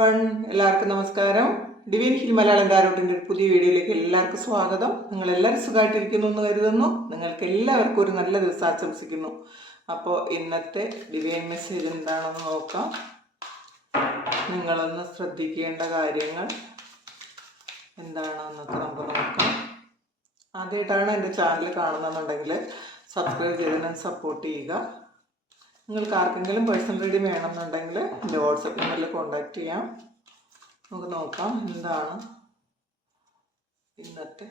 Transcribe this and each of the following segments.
One എല്ലാവർക്കും നമസ്കാരം. Divin hill Malayalam താരോട്ടിന്റെ ഒരു പുതിയ വീഡിയോയിലേക്ക് എല്ലാവർക്കും സ്വാഗതം. നിങ്ങൾ എല്ലാവരും സുഖമായിട്ടിരിക്കുന്നു എന്ന് കരുതുന്നു. നിങ്ങൾക്ക് എല്ലാവർക്കും ഒരു നല്ല ദിവസം ആശംസിക്കുന്നു. അപ്പോൾ ഇന്നത്തെ ഡിവൈൻ മെസ്സേജ് എന്താണെന്ന് നോക്കാം. നിങ്ങളൊന്ന് ശ്രദ്ധിക്കേണ്ട കാര്യങ്ങൾ എന്താണെന്നൊക്കെ നമുക്ക് നോക്കാം. ആദ്യമായിട്ടാണ് എന്റെ ചാനൽ കാണുന്നതെന്നുണ്ടെങ്കിൽ സബ്സ്ക്രൈബ് ചെയ്തതിനും സപ്പോർട്ട് ചെയ്യുക. നിങ്ങൾക്ക് ആർക്കെങ്കിലും പേഴ്സണൽ റീഡിങ് വേണമെന്നുണ്ടെങ്കിൽ എന്റെ വാട്സപ്പ് നമ്പറിൽ കോൺടാക്റ്റ് ചെയ്യാം നമുക്ക് നോക്കാം എന്താണ് ഇന്നത്തെ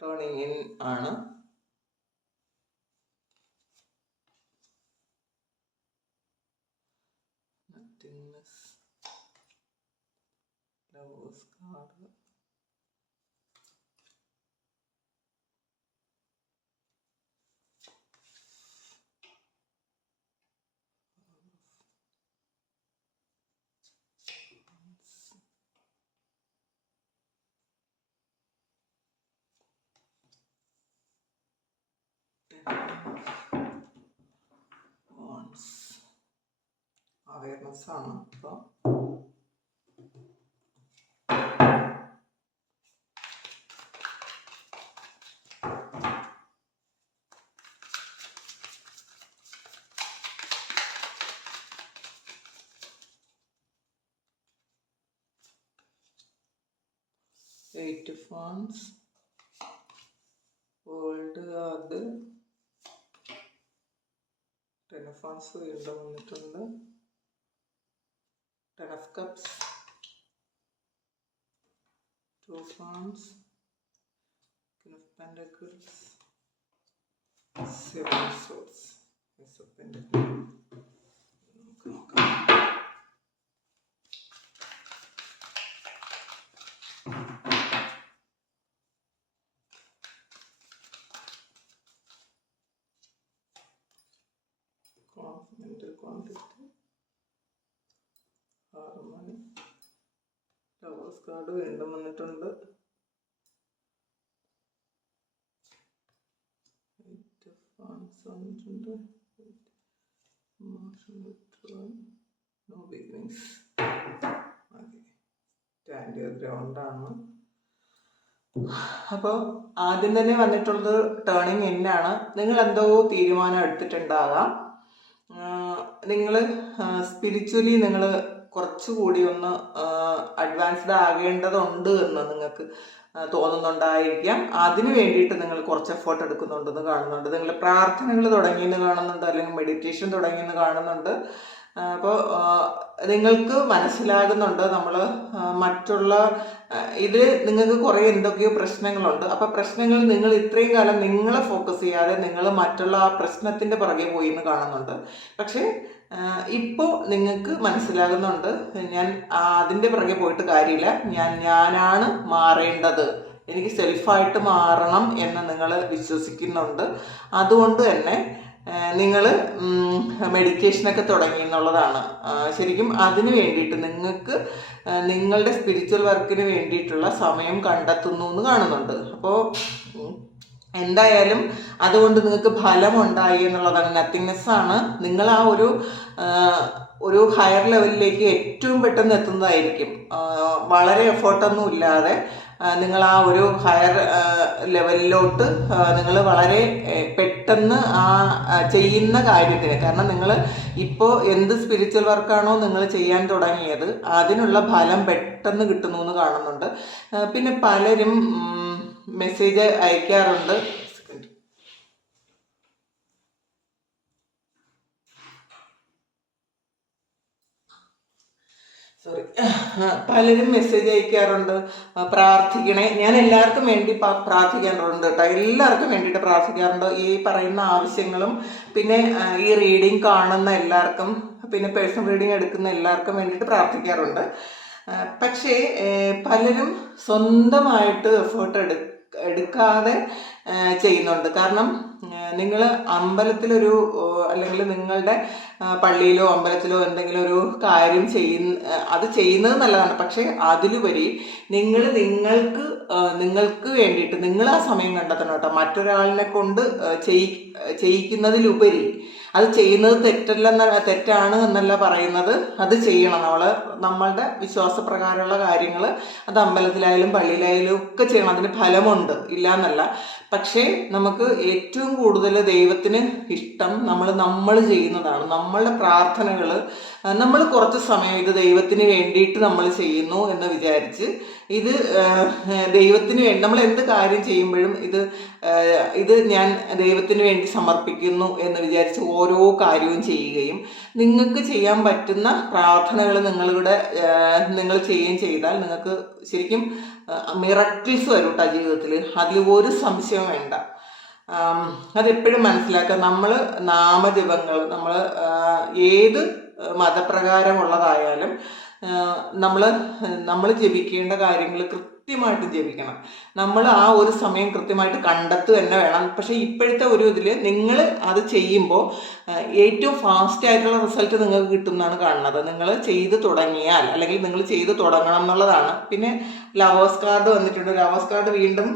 ടേണിങ് ഇൻ ആണ് Nothingness. Lovers card. അവയർനെസ് ആണ് അപ്പോൾ എയ്റ്റ് ഫോൺസ് വേൾഡ് അത് ടെൻ ഫോൺസ് വീണ്ടും വന്നിട്ടുണ്ട് Ten of Cups, Two of Wands, King of Pentacles, Seven of Swords, Ace of Pentacles. Lovers card വീണ്ടും വന്നിട്ടുണ്ട്. വന്നിട്ടുണ്ട്. Ground ആണ്. അപ്പോൾ ആദ്യം തന്നെ വന്നിട്ടുള്ളത് ടേണിങ് ആണ്. നിങ്ങൾ എന്തോ തീരുമാനം എടുത്തിട്ടുണ്ടാകാം. നിങ്ങൾ സ്പിരിച്വലി നിങ്ങൾ കുറച്ചുകൂടി ഒന്ന് അഡ്വാൻസ്ഡ് ആകേണ്ടതുണ്ട് എന്ന് നിങ്ങൾക്ക് തോന്നുന്നുണ്ടായിരിക്കാം. അതിന് വേണ്ടിയിട്ട് നിങ്ങൾ കുറച്ച് എഫേർട്ട് എടുക്കുന്നുണ്ടെന്ന് കാണുന്നുണ്ട്. നിങ്ങൾ പ്രാർത്ഥനകൾ തുടങ്ങിയെന്ന് കാണുന്നുണ്ട് അല്ലെങ്കിൽ മെഡിറ്റേഷൻ തുടങ്ങിയെന്ന് കാണുന്നുണ്ട്. അപ്പോൾ നിങ്ങൾക്ക് മനസ്സിലാകുന്നുണ്ട് നമ്മൾ മറ്റുള്ള ഇതിൽ നിങ്ങൾക്ക് കുറേ എന്തൊക്കെയോ പ്രശ്നങ്ങളുണ്ട്. അപ്പോൾ പ്രശ്നങ്ങൾ നിങ്ങൾ ഇത്രയും കാലം നിങ്ങളെ ഫോക്കസ് ചെയ്യാതെ നിങ്ങൾ മറ്റുള്ള ആ പ്രശ്നത്തിന്റെ പുറകെ പോയി എന്ന് കാണുന്നുണ്ട്. പക്ഷേ ഇപ്പോൾ നിങ്ങൾക്ക് മനസ്സിലാകുന്നുണ്ട് ഞാൻ അതിന്റെ പുറകെ പോയിട്ട് കാര്യമില്ല. ഞാൻ ഞാനാണ് മാറേണ്ടത്. എനിക്ക് സെൽഫായിട്ട് മാറണം എന്ന് നിങ്ങൾ വിശ്വസിക്കുന്നുണ്ട്. അതുകൊണ്ട് തന്നെ നിങ്ങൾ മെഡിറ്റേഷനൊക്കെ തുടങ്ങി എന്നുള്ളതാണ്. ശരിക്കും അതിന് വേണ്ടിയിട്ട് നിങ്ങൾക്ക് നിങ്ങളുടെ സ്പിരിച്വൽ വർക്കിന് വേണ്ടിയിട്ടുള്ള സമയം കണ്ടെത്തുന്നു എന്ന് കാണുന്നുണ്ട്. അപ്പോൾ എന്തായാലും അതുകൊണ്ട് നിങ്ങൾക്ക് ഫലമുണ്ടായി എന്നുള്ളതാണ്. നത്തിങ്നെസ് ആണ്. നിങ്ങൾ ആ ഒരു ഒരു ഹയർ ലെവലിലേക്ക് ഏറ്റവും പെട്ടെന്ന് എത്തുന്നതായിരിക്കും. വളരെ എഫേർട്ടൊന്നും ഇല്ലാതെ നിങ്ങൾ ആ ഒരു ഹയർ ലെവലിലോട്ട് നിങ്ങൾ വളരെ പെട്ടെന്ന് ആ ചെയ്യുന്ന കാര്യത്തിന്. കാരണം നിങ്ങൾ ഇപ്പോൾ എന്ത് സ്പിരിച്വൽ വർക്കാണോ നിങ്ങൾ ചെയ്യാൻ തുടങ്ങിയത് അതിനുള്ള ഫലം പെട്ടെന്ന് കിട്ടുന്നു എന്ന് കാണുന്നുണ്ട്. പിന്നെ പലരും മെസ്സേജ് അയക്കാറുണ്ട്. സോറി പലരും മെസ്സേജ് അയക്കാറുണ്ട്. പ്രാർത്ഥിക്കണേ. ഞാൻ എല്ലാവർക്കും വേണ്ടി പ്രാർത്ഥിക്കാറുണ്ട് കേട്ടോ എല്ലാവർക്കും വേണ്ടിയിട്ട് പ്രാർത്ഥിക്കാറുണ്ട്. ഈ പറയുന്ന ആവശ്യങ്ങളും പിന്നെ ഈ റീഡിങ് കാണുന്ന എല്ലാവർക്കും പിന്നെ പേഴ്സണൽ റീഡിങ് എടുക്കുന്ന എല്ലാവർക്കും വേണ്ടിയിട്ട് പ്രാർത്ഥിക്കാറുണ്ട്. പക്ഷേ പലരും സ്വന്തമായിട്ട് എഫേർട്ട് എടുക്കാതെ ചെയ്യുന്നുണ്ട്. കാരണം നിങ്ങൾ അമ്പലത്തിലൊരു അല്ലെങ്കിൽ നിങ്ങളുടെ പള്ളിയിലോ അമ്പലത്തിലോ എന്തെങ്കിലും ഒരു കാര്യം ചെയ്യുന്ന അത് ചെയ്യുന്നത് നല്ലതാണ്. പക്ഷേ അതിലുപരി നിങ്ങൾ നിങ്ങൾക്ക് നിങ്ങൾക്ക് വേണ്ടിയിട്ട് നിങ്ങൾ ആ സമയം കണ്ടെത്തണം കേട്ടോ. മറ്റൊരാളിനെ കൊണ്ട് ചെയ്യിക്കുന്നതിലുപരി അത് ചെയ്യുന്നത് തെറ്റല്ലെന്ന തെറ്റാണ് എന്നല്ല പറയുന്നത്. അത് ചെയ്യണം നമ്മൾ നമ്മളുടെ വിശ്വാസപ്രകാരമുള്ള കാര്യങ്ങൾ അത് അമ്പലത്തിലായാലും പള്ളിയിലായാലും ഒക്കെ ചെയ്യണം. അതിന് ഫലമുണ്ട്. ഇല്ല എന്നല്ല പക്ഷേ നമുക്ക് ഏറ്റവും കൂടുതൽ ദൈവത്തിന് ഇഷ്ടം നമ്മൾ നമ്മൾ ചെയ്യുന്നതാണ്. നമ്മളുടെ പ്രാർത്ഥനകൾ നമ്മൾ കുറച്ച് സമയം ഇത് ദൈവത്തിന് വേണ്ടിയിട്ട് നമ്മൾ ചെയ്യുന്നു എന്ന് വിചാരിച്ച് ഇത് ദൈവത്തിന് വേണ്ടി നമ്മൾ എന്ത് കാര്യം ചെയ്യുമ്പോഴും ഇത് ഇത് ഞാൻ ദൈവത്തിന് വേണ്ടി സമർപ്പിക്കുന്നു എന്ന് വിചാരിച്ച് ഓരോ കാര്യവും ചെയ്യുകയും നിങ്ങൾക്ക് ചെയ്യാൻ പറ്റുന്ന പ്രാർത്ഥനകൾ നിങ്ങളുടെ നിങ്ങൾ ചെയ്യുകയും ചെയ്താൽ നിങ്ങൾക്ക് ശരിക്കും മിറക്കിൾസ് വരും കേട്ടോ ജീവിതത്തിൽ. അതിൽ ഒരു സംശയവും വേണ്ട. അതെപ്പോഴും മനസ്സിലാക്കുക. നമ്മൾ നാമജപങ്ങൾ നമ്മൾ ഏത് മതപ്രകാരമുള്ളതായാലും നമ്മൾ നമ്മൾ ജപിക്കേണ്ട കാര്യങ്ങൾ കൃത്യമായിട്ട് ജപിക്കണം. നമ്മൾ ആ ഒരു സമയം കൃത്യമായിട്ട് കണ്ടെത്തു തന്നെ വേണം. പക്ഷേ ഇപ്പോഴത്തെ ഒരു ഇതിൽ നിങ്ങൾ അത് ചെയ്യുമ്പോൾ ഏറ്റവും ഫാസ്റ്റ് ആയിട്ടുള്ള റിസൾട്ട് നിങ്ങൾക്ക് കിട്ടുമെന്നാണ് കാണുന്നത്. നിങ്ങൾ ചെയ്ത് തുടങ്ങിയാൽ അല്ലെങ്കിൽ നിങ്ങൾ ചെയ്ത് തുടങ്ങണം എന്നുള്ളതാണ്. പിന്നെ ലവേഴ്സ് കാർഡ് വന്നിട്ടുണ്ട്. ലവേഴ്സ് കാർഡ് വീണ്ടും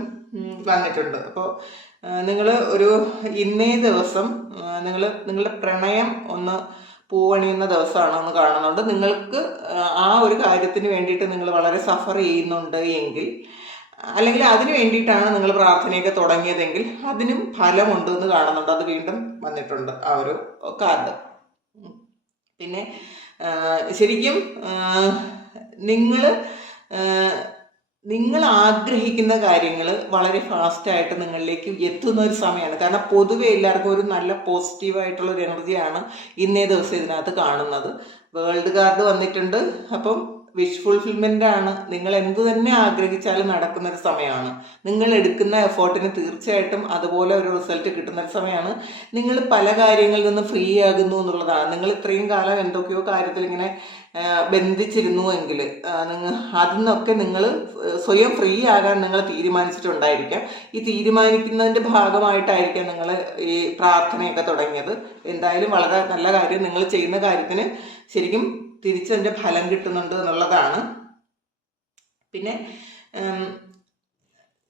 വന്നിട്ടുണ്ട്. അപ്പോൾ നിങ്ങൾ ഒരു ഇന്നേ ദിവസം നിങ്ങൾ നിങ്ങളുടെ പ്രണയം ഒന്ന് പൂവണിയുന്ന ദിവസമാണ് എന്ന് കാണുന്നുണ്ട്. നിങ്ങൾക്ക് ആ ഒരു കാര്യത്തിന് വേണ്ടിയിട്ട് നിങ്ങൾ വളരെ സഫർ ചെയ്യുന്നുണ്ട് എങ്കിൽ അല്ലെങ്കിൽ അതിന് വേണ്ടിയിട്ടാണ് നിങ്ങൾ പ്രാർത്ഥനയൊക്കെ തുടങ്ങിയതെങ്കിൽ അതിനും ഫലമുണ്ട് എന്ന് കാണുന്നുണ്ട്. അത് വീണ്ടും വന്നിട്ടുണ്ട് ആ ഒരു കാർഡ്. പിന്നെ ശരിക്കും നിങ്ങൾ നിങ്ങൾ ആഗ്രഹിക്കുന്ന കാര്യങ്ങൾ വളരെ ഫാസ്റ്റായിട്ട് നിങ്ങളിലേക്ക് എത്തുന്ന ഒരു സമയമാണ്. കാരണം പൊതുവെ എല്ലാവർക്കും ഒരു നല്ല പോസിറ്റീവായിട്ടുള്ള ഒരു എനർജിയാണ് ഇന്നേ ദിവസം ഇതിനകത്ത് കാണുന്നത്. വേൾഡ് കാർഡ് വന്നിട്ടുണ്ട്. അപ്പം വിഷ് ഫുൾഫിൽമെന്റ് ആണ്. നിങ്ങൾ എന്ത് തന്നെ ആഗ്രഹിച്ചാലും നടക്കുന്ന ഒരു സമയമാണ്. നിങ്ങൾ എടുക്കുന്ന എഫേർട്ടിന് തീർച്ചയായിട്ടും അതുപോലെ ഒരു റിസൾട്ട് കിട്ടുന്ന ഒരു സമയമാണ്. നിങ്ങൾ പല കാര്യങ്ങളിൽ നിന്ന് ഫ്രീ ആകുന്നു എന്നുള്ളതാണ്. നിങ്ങൾ ഇത്രയും കാലം എന്തൊക്കെയോ കാര്യത്തിൽ ഇങ്ങനെ ബന്ധിച്ചിരുന്നു എങ്കിൽ നിങ്ങൾ അതിൽ നിന്നൊക്കെ നിങ്ങൾ സ്വയം ഫ്രീ ആകാൻ നിങ്ങൾ തീരുമാനിച്ചിട്ടുണ്ടായിരിക്കാം. ഈ തീരുമാനിക്കുന്നതിന്റെ ഭാഗമായിട്ടായിരിക്കാം നിങ്ങൾ ഈ പ്രാർത്ഥനയൊക്കെ തുടങ്ങിയത്. എന്തായാലും വളരെ നല്ല കാര്യം നിങ്ങൾ ചെയ്യുന്ന കാര്യത്തിന് ശരിക്കും തിരിച്ചതിന്റെ ഫലം കിട്ടുന്നുണ്ട് എന്നുള്ളതാണ്. പിന്നെ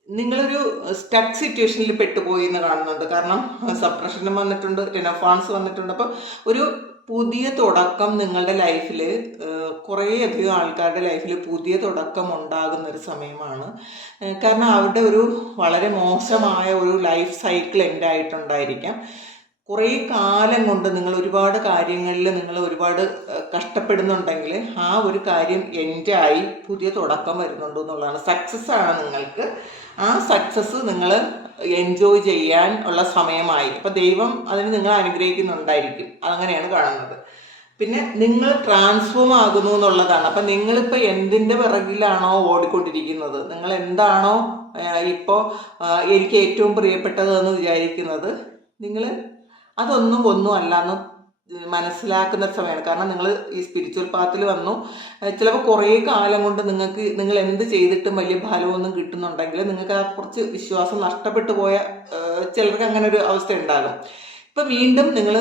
നിങ്ങളൊരു സ്റ്റക്ക് സിറ്റുവേഷനിൽ പെട്ടുപോയി എന്ന് കാണുന്നുണ്ട്. കാരണം സപ്രഷനും വന്നിട്ടുണ്ട് ടെനഫാൺസ് വന്നിട്ടുണ്ട്. അപ്പോൾ ഒരു പുതിയ തുടക്കം നിങ്ങളുടെ ലൈഫിൽ കുറേയധികം ആൾക്കാരുടെ ലൈഫിൽ പുതിയ തുടക്കം ഉണ്ടാകുന്ന ഒരു സമയമാണ് കാരണം അവരുടെ ഒരു വളരെ മോശമായ ഒരു ലൈഫ് സൈക്കിൾ എന്റെ ആയിട്ടുണ്ടായിരിക്കാം. കുറേ കാലം കൊണ്ട് നിങ്ങൾ ഒരുപാട് കാര്യങ്ങളിൽ നിങ്ങൾ ഒരുപാട് കഷ്ടപ്പെടുന്നുണ്ടെങ്കിൽ ആ ഒരു കാര്യം എന്റെ ആയി പുതിയ തുടക്കം വരുന്നുണ്ട് എന്നുള്ളതാണ്. സക്സസ് ആണ് നിങ്ങൾക്ക്. ആ സക്സസ് നിങ്ങൾ എൻജോയ് ചെയ്യാൻ ഉള്ള സമയമായി. അപ്പോൾ ദൈവം അതിന് നിങ്ങൾ അനുഗ്രഹിക്കുന്നുണ്ടായിരിക്കും. അതങ്ങനെയാണ് കാണുന്നത്. പിന്നെ നിങ്ങൾ ട്രാൻസ്ഫോം ആകുന്നു എന്നുള്ളതാണ്. അപ്പം നിങ്ങളിപ്പോൾ എന്തിന്റെ പിറകിലാണോ ഓടിക്കൊണ്ടിരിക്കുന്നത്? നിങ്ങൾ എന്താണോ ഇപ്പോൾ എനിക്ക് ഏറ്റവും പ്രിയപ്പെട്ടതെന്ന് വിചാരിക്കുന്നത്? നിങ്ങൾ അതൊന്നും ഒന്നും അല്ലാന്ന് മനസ്സിലാക്കുന്ന സമയമാണ്. കാരണം നിങ്ങൾ ഈ സ്പിരിച്വൽ പാത്തിൽ വന്നു. ചിലപ്പോൾ കുറേ കാലം കൊണ്ട് നിങ്ങൾക്ക് നിങ്ങൾ എന്ത് ചെയ്തിട്ടും വലിയ ഫലമൊന്നും കിട്ടുന്നുണ്ടെങ്കിൽ നിങ്ങൾക്ക് ആ കുറച്ച് വിശ്വാസം നഷ്ടപ്പെട്ടു പോയ ചിലർക്ക് അങ്ങനെ ഒരു അവസ്ഥ ഉണ്ടാകും. ഇപ്പം വീണ്ടും നിങ്ങൾ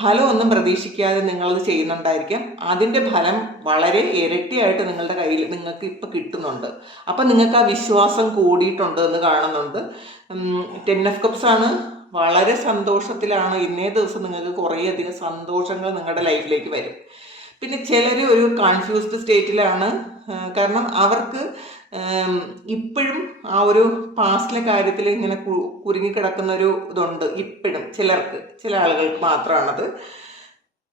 ഫലമൊന്നും പ്രതീക്ഷിക്കാതെ നിങ്ങളത് ചെയ്യുന്നുണ്ടായിരിക്കാം. അതിന്റെ ഫലം വളരെ ഇരട്ടിയായിട്ട് നിങ്ങളുടെ കയ്യിൽ നിങ്ങൾക്ക് ഇപ്പം കിട്ടുന്നുണ്ട്. അപ്പം നിങ്ങൾക്ക് ആ വിശ്വാസം കൂടിയിട്ടുണ്ട് എന്ന് കാണുന്നുണ്ട്. ടെൻ ഓഫ് കപ്സ് ആണ്. വളരെ സന്തോഷത്തിലാണ് ഇന്നേ ദിവസം നിങ്ങൾക്ക് കുറേയധികം സന്തോഷങ്ങൾ നിങ്ങളുടെ ലൈഫിലേക്ക് വരും. പിന്നെ ചിലർ ഒരു കൺഫ്യൂസ്ഡ് സ്റ്റേറ്റിലാണ് കാരണം അവർക്ക് ഇപ്പോഴും ആ ഒരു പാസ്റ്റിലെ കാര്യത്തിൽ ഇങ്ങനെ കുരുങ്ങിക്കിടക്കുന്ന ഒരു ഇതുണ്ട് ഇപ്പോഴും ചിലർക്ക് ചില ആളുകൾക്ക് മാത്രമാണത്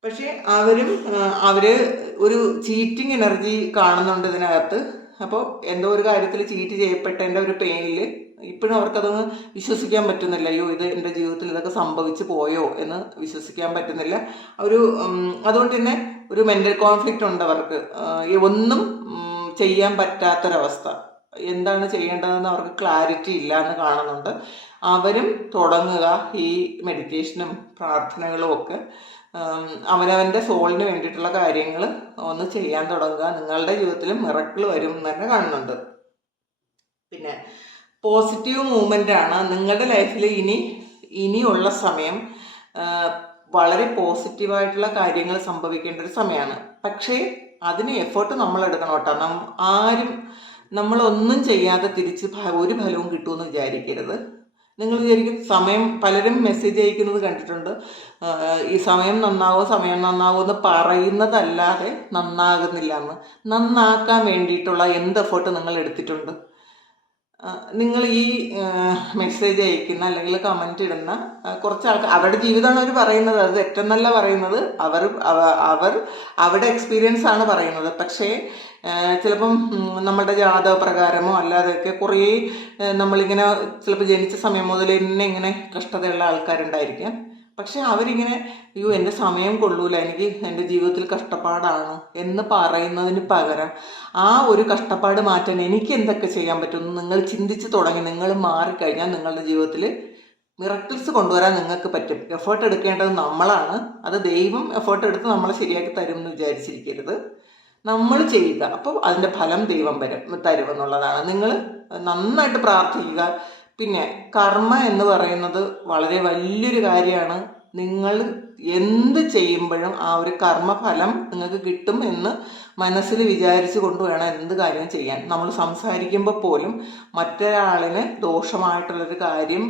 പക്ഷേ അവരും അവർ ഒരു ചീറ്റിംഗ് എനർജി കാണുന്നുണ്ട് ഇതിനകത്ത്. അപ്പോൾ എന്തോ ഒരു കാര്യത്തിൽ ചീറ്റ് ചെയ്യപ്പെട്ടതിന്റെ ഒരു പെയിനിൽ ഇപ്പോഴും അവർക്കതൊന്ന് വിശ്വസിക്കാൻ പറ്റുന്നില്ല. അയ്യോ ഇത് എന്റെ ജീവിതത്തിൽ ഇതൊക്കെ സംഭവിച്ചു പോയോ എന്ന് വിശ്വസിക്കാൻ പറ്റുന്നില്ല. ഒരു അതുകൊണ്ട് തന്നെ ഒരു മെന്റൽ കോൺഫ്ലിക്റ്റ് ഉണ്ട് അവർക്ക്. ഒന്നും ചെയ്യാൻ പറ്റാത്തൊരവസ്ഥ. എന്താണ് ചെയ്യേണ്ടതെന്ന് അവർക്ക് ക്ലാരിറ്റി ഇല്ല എന്ന് കാണുന്നുണ്ട്. അവരും തുടങ്ങുക ഈ മെഡിറ്റേഷനും പ്രാർത്ഥനകളും ഒക്കെ. അവനവന്റെ സോളിന് വേണ്ടിയിട്ടുള്ള കാര്യങ്ങൾ ഒന്ന് ചെയ്യാൻ തുടങ്ങുക. നിങ്ങളുടെ ജീവിതത്തിൽ മിറക്കിൾ വരും എന്ന് കാണുന്നുണ്ട്. പിന്നെ പോസിറ്റീവ് മൂവ്മെന്റ് ആണ്. നിങ്ങളുടെ ലൈഫിൽ ഇനി ഇനിയുള്ള സമയം വളരെ പോസിറ്റീവായിട്ടുള്ള കാര്യങ്ങൾ സംഭവിക്കേണ്ട ഒരു സമയമാണ് പക്ഷേ അതിന് എഫേർട്ട് നമ്മൾ എടുക്കണം കേട്ടോ. നം ആരും നമ്മളൊന്നും ചെയ്യാതെ തിരിച്ച് ഒരു ഫലവും കിട്ടുമെന്ന് വിചാരിക്കരുത്. നിങ്ങൾ വിചാരിക്കും സമയം പലരും മെസ്സേജ് അയക്കുന്നത് കണ്ടിട്ടുണ്ട്. ഈ സമയം നന്നാവോ സമയം നന്നാവോ എന്ന് പറയുന്നതല്ലാതെ നന്നാകുന്നില്ല എന്ന്. നന്നാക്കാൻ വേണ്ടിയിട്ടുള്ള എന്ത് എഫേർട്ട് നിങ്ങൾ എടുത്തിട്ടുണ്ട്? നിങ്ങൾ ഈ മെസ്സേജ് അയക്കുന്ന അല്ലെങ്കിൽ കമന്റ് ഇടുന്ന കുറച്ച് ആൾക്കാർ അവരുടെ ജീവിതമാണ് അവർ പറയുന്നത്. അത് നല്ല പറയുന്നത്. അവർ അവർ അവരുടെ എക്സ്പീരിയൻസ് ആണ് പറയുന്നത്. പക്ഷേ ചിലപ്പം നമ്മുടെ ജാതക പ്രകാരമോ അല്ലാതെയൊക്കെ കുറേ നമ്മളിങ്ങനെ ചിലപ്പോൾ ജനിച്ച സമയം മുതൽ തന്നെ ഇങ്ങനെ കഷ്ടതയുള്ള ആൾക്കാരുണ്ടായിരിക്കാം. പക്ഷെ അവരിങ്ങനെ അയ്യോ എന്റെ സമയം കൊള്ളൂല. എനിക്ക് എന്റെ ജീവിതത്തിൽ കഷ്ടപ്പാടാണ് എന്ന് പറയുന്നതിന് പകരം ആ ഒരു കഷ്ടപ്പാട് മാറ്റാൻ എനിക്ക് എന്തൊക്കെ ചെയ്യാൻ പറ്റുമെന്ന് നിങ്ങൾ ചിന്തിച്ച് തുടങ്ങി നിങ്ങൾ മാറിക്കഴിഞ്ഞാൽ നിങ്ങളുടെ ജീവിതത്തിൽ മിറക്കിൾസ് കൊണ്ടുവരാൻ നിങ്ങൾക്ക് പറ്റും. എഫേർട്ട് എടുക്കേണ്ടത് നമ്മളാണ്. അത് ദൈവം എഫേർട്ട് എടുത്ത് നമ്മളെ ശരിയാക്കി തരും എന്ന് വിചാരിച്ചിരിക്കരുത്. നമ്മൾ ചെയ്യുക. അപ്പോൾ അതിന്റെ ഫലം ദൈവം വരും തരും എന്നുള്ളതാണ്. നിങ്ങൾ നന്നായിട്ട് പ്രാർത്ഥിക്കുക. പിന്നെ കർമ്മ എന്ന് പറയുന്നത് വളരെ വലിയൊരു കാര്യമാണ്. നിങ്ങൾ എന്ത് ചെയ്യുമ്പോഴും ആ ഒരു കർമ്മഫലം നിങ്ങൾക്ക് കിട്ടും എന്ന് മനസ്സിൽ വിചാരിച്ചു കൊണ്ട് വേണം എന്ത് കാര്യം ചെയ്യാൻ. നമ്മൾ സംസാരിക്കുമ്പോൾ പോലും മറ്റൊരാളിന് ദോഷമായിട്ടുള്ളൊരു കാര്യം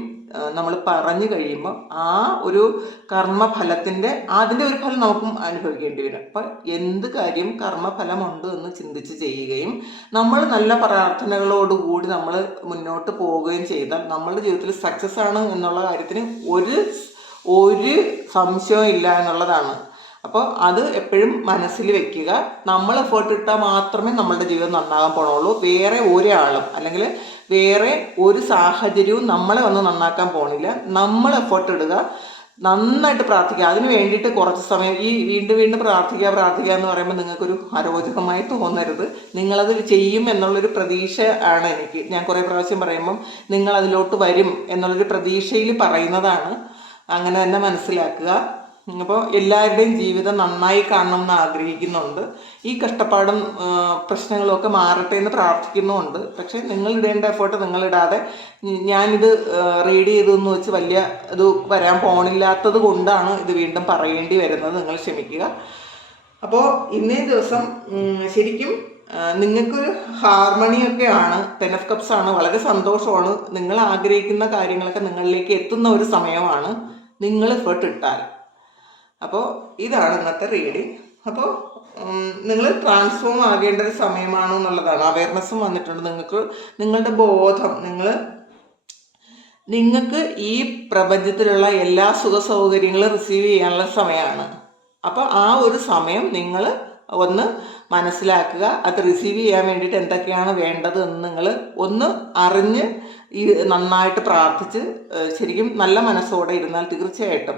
നമ്മൾ പറഞ്ഞു കഴിയുമ്പോൾ ആ ഒരു കർമ്മഫലത്തിന്റെ അതിന്റെ ഒരു ഫലം നമുക്കും അനുഭവിക്കേണ്ടി വരും. അപ്പം എന്ത് കാര്യം കർമ്മഫലമുണ്ട് എന്ന് ചിന്തിച്ച് ചെയ്യുകയും നമ്മൾ നല്ല പ്രാർത്ഥനകളോടുകൂടി നമ്മൾ മുന്നോട്ട് പോവുകയും ചെയ്താൽ നമ്മളുടെ ജീവിതത്തിൽ സക്സസ് ആണ് എന്നുള്ള കാര്യത്തിന് ഒരു ഒരു സംശയവും ഇല്ല എന്നുള്ളതാണ്. അപ്പോൾ അത് എപ്പോഴും മനസ്സിൽ വെക്കുക. നമ്മൾ എഫേർട്ട് ഇട്ടാൽ മാത്രമേ നമ്മളുടെ ജീവിതം നന്നാകാൻ പോണുള്ളൂ. വേറെ ഒരാളും അല്ലെങ്കിൽ വേറെ ഒരു സാഹചര്യവും നമ്മളെ ഒന്ന് നന്നാക്കാൻ പോണില്ല. നമ്മൾ എഫേർട്ട് ഇടുക. നന്നായിട്ട് പ്രാർത്ഥിക്കുക. അതിന് വേണ്ടിയിട്ട് കുറച്ച് സമയം ഈ വീണ്ടും വീണ്ടും പ്രാർത്ഥിക്കുക പ്രാർത്ഥിക്കുക എന്ന് പറയുമ്പോൾ നിങ്ങൾക്കൊരു അരോചകമായി തോന്നരുത്. നിങ്ങളത് ചെയ്യും എന്നുള്ളൊരു പ്രതീക്ഷ ആണ് എനിക്ക്. ഞാൻ കുറേ പ്രാവശ്യം പറയുമ്പം നിങ്ങൾ അതിലോട്ട് വരും എന്നുള്ളൊരു പ്രതീക്ഷയിൽ പറയുന്നതാണ്. അങ്ങനെ തന്നെ മനസ്സിലാക്കുക. അപ്പോൾ എല്ലാവരുടെയും ജീവിതം നന്നായി കാണണം എന്ന് ആഗ്രഹിക്കുന്നുണ്ട്. ഈ കഷ്ടപ്പാടും പ്രശ്നങ്ങളൊക്കെ മാറട്ടെ എന്ന് പ്രാർത്ഥിക്കുന്നുമുണ്ട്. പക്ഷേ നിങ്ങൾ ഇടേണ്ട എഫേർട്ട് നിങ്ങളിടാതെ ഞാനിത് റീഡ് ചെയ്തു എന്ന് വെച്ച് വലിയ ഇത് വരാൻ പോണില്ലാത്തത് കൊണ്ടാണ് ഇത് വീണ്ടും പറയേണ്ടി വരുന്നത്. നിങ്ങൾ ക്ഷമിക്കുക. അപ്പോൾ ഇന്നേ ദിവസം ശരിക്കും നിങ്ങൾക്കൊരു ഹാർമണിയൊക്കെയാണ് ടെൻ ഓഫ് കപ്സ് ആണ്. വളരെ സന്തോഷമാണ്. നിങ്ങൾ ആഗ്രഹിക്കുന്ന കാര്യങ്ങളൊക്കെ നിങ്ങളിലേക്ക് എത്തുന്ന ഒരു സമയമാണ്. നിങ്ങൾ എഫേർട്ട് ഇട്ടാൽ. അപ്പോൾ ഇതാണ് ഇന്നത്തെ റീഡിങ് അപ്പോൾ നിങ്ങൾ ട്രാൻസ്ഫോം ആകേണ്ട ഒരു സമയമാണോ എന്നുള്ളതാണ്. അവയർനെസ്സും വന്നിട്ടുണ്ട്. നിങ്ങൾക്ക് നിങ്ങളുടെ ബോധം നിങ്ങൾ നിങ്ങൾക്ക് ഈ പ്രപഞ്ചത്തിലുള്ള എല്ലാ സുഖ സൗകര്യങ്ങളും റിസീവ് ചെയ്യാനുള്ള സമയമാണ്. അപ്പോൾ ആ ഒരു സമയം നിങ്ങൾ ഒന്ന് മനസ്സിലാക്കുക അത് റിസീവ് ചെയ്യാൻ വേണ്ടിയിട്ട് എന്തൊക്കെയാണ് വേണ്ടത് എന്ന് നിങ്ങൾ ഒന്ന് അറിഞ്ഞ് ഈ നന്നായിട്ട് പ്രാർത്ഥിച്ച് ശരിക്കും നല്ല മനസ്സോടെ ഇരുന്നാൽ തീർച്ചയായിട്ടും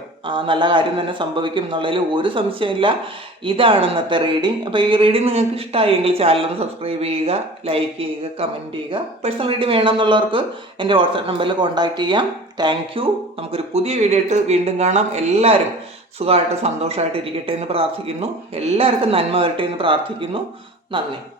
നല്ല കാര്യം തന്നെ സംഭവിക്കും എന്നുള്ളതിൽ ഒരു സംശയമില്ല. ഇതാണ് ഇന്നത്തെ റീഡിംഗ് അപ്പോൾ ഈ റീഡിംഗ് നിങ്ങൾക്ക് ഇഷ്ടമായെങ്കിൽ ചാനലൊന്ന് സബ്സ്ക്രൈബ് ചെയ്യുക ലൈക്ക് ചെയ്യുക കമന്റ് ചെയ്യുക. പേഴ്സണൽ റീഡിങ് വേണമെന്നുള്ളവർക്ക് എന്റെ വാട്സാപ്പ് നമ്പറിൽ കോൺടാക്റ്റ് ചെയ്യാം. താങ്ക് യു നമുക്കൊരു പുതിയ വീഡിയോ ഇട്ട് വീണ്ടും കാണാം. എല്ലാവരും സുഖമായിട്ട് സന്തോഷമായിട്ട് ഇരിക്കട്ടെ എന്ന് പ്രാർത്ഥിക്കുന്നു. എല്ലാവർക്കും നന്മ വരട്ടെ എന്ന് പ്രാർത്ഥിക്കുന്നു. നന്ദി.